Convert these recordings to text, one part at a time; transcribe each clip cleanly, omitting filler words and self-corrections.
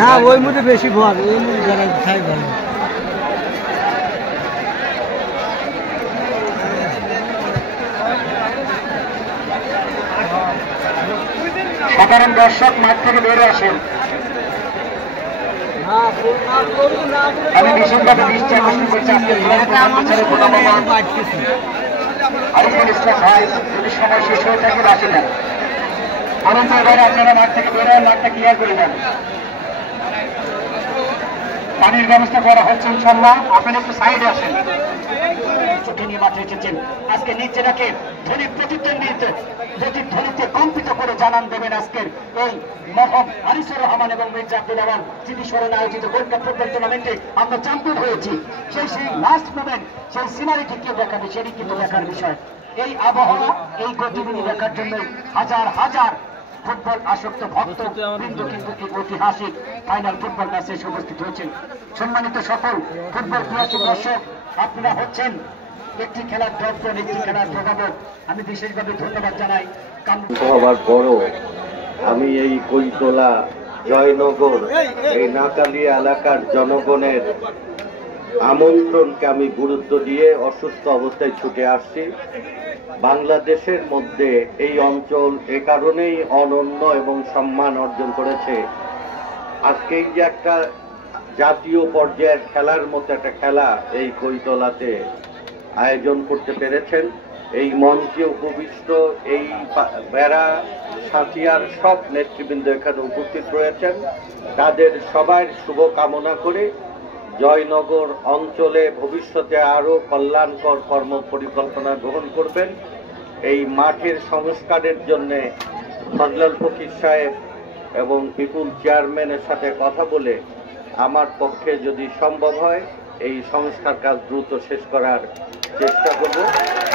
না ওই মধ্যে বেশি ভর ওই মধ্যে যারা খাই ভালো সাধারণ দর্শক মাঠ থেকে বেরো আসেন। আমি ভীষণভাবে দৃষ্টি আকর্ষণ করছি আজকের আরিফুল ইসলাম ভাই যদি সময় শেষ হয়ে থাকে বাসে যান। আনন্দ এবারে আপনারা মাঠ থেকে বেরোয় মাঠটা ক্লিয়ার করে দেন। পানির ব্যবস্থা করা হচ্ছে ইনশাল্লাহ, আপনারা একটু সাইডে আসেন। ছুটি নিয়ে মাঠে এসেছেন আজকে নিজেরাকে ধ্বনি প্রতিধ্বনিতে কম্পিত করে জানান দেবেন আজকের এই মহম আনিসুর রহমান এবং মির্জা আব্দুল রহমান স্মৃতি স্মরণে আয়োজিত গোল্ড কাপ ফুটবল টুর্নামেন্টে আমরা চ্যাম্পিয়ন হয়েছি। সেই লাস্ট মোমেন্ট সেই সিনারিটি কে দেখাবে সেটি কিন্তু দেখার বিষয়। এই আবহাওয়া এই গতিবিধি দেখার জন্য হাজার হাজার ফুটবল আসক্ত ভক্ত কিন্তু এই ঐতিহাসিক ফাইনাল ফুটবল ম্যাচে এসে উপস্থিত হয়েছেন। সম্মানিত সকল ফুটবল প্রিয় দর্শক, আপনারা হচ্ছেন একটি খেলার দর্শন, একটি খেলার প্রভাবক। আমি বিশেষভাবে ধন্যবাদ জানাই হবার পরও আমি এই কৈতলা জয়নগর এই নাকালিয়া এলাকার জনগণের আমন্ত্রণকে আমি গুরুত্ব দিয়ে অসুস্থ অবস্থায় ছুটে আসছি। বাংলাদেশের মধ্যে এই অঞ্চল এ কারণেই অনন্য এবং সম্মান অর্জন করেছে। আজকে এই যে একটা জাতীয় পর্যায়ের খেলার মতো একটা খেলা এই কৈতলাতে আয়োজন করতে পেরেছেন, এই মঞ্চে উপবিষ্ট এই বেড়া সাঁথিয়ার সব নেতৃবৃন্দ এখানে উপস্থিত রয়েছেন, তাদের সবার শুভ কামনা করে জয়নগর অঞ্চলে ভবিষ্যতে আরো কল্যাণকর কর্ম পরিকল্পনা গ্রহণ করবেন। এই মাঠের সংস্কারের জন্য ফজলাল ফকির সাহেব এবং বিপুল চেয়ারম্যানের সাথে কথা বলে আমার পক্ষে যদি সম্ভব হয় এই সংস্কার কাজ দ্রুত শেষ করার চেষ্টা করব।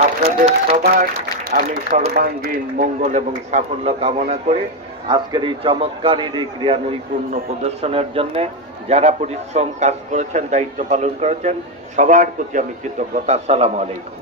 আপনাদের সবার আমি সর্বাঙ্গীন মঙ্গল এবং সাফল্য কামনা করে আজকের এই চমৎকার এই ক্রিয়া নৈপুণ্য প্রদর্শনের জন্য যারা পরিশ্রম কাজ করেছেন, দায়িত্ব পালন করেছেন, সবার প্রতি আমি কৃতজ্ঞতা। আসসালামু আলাইকুম।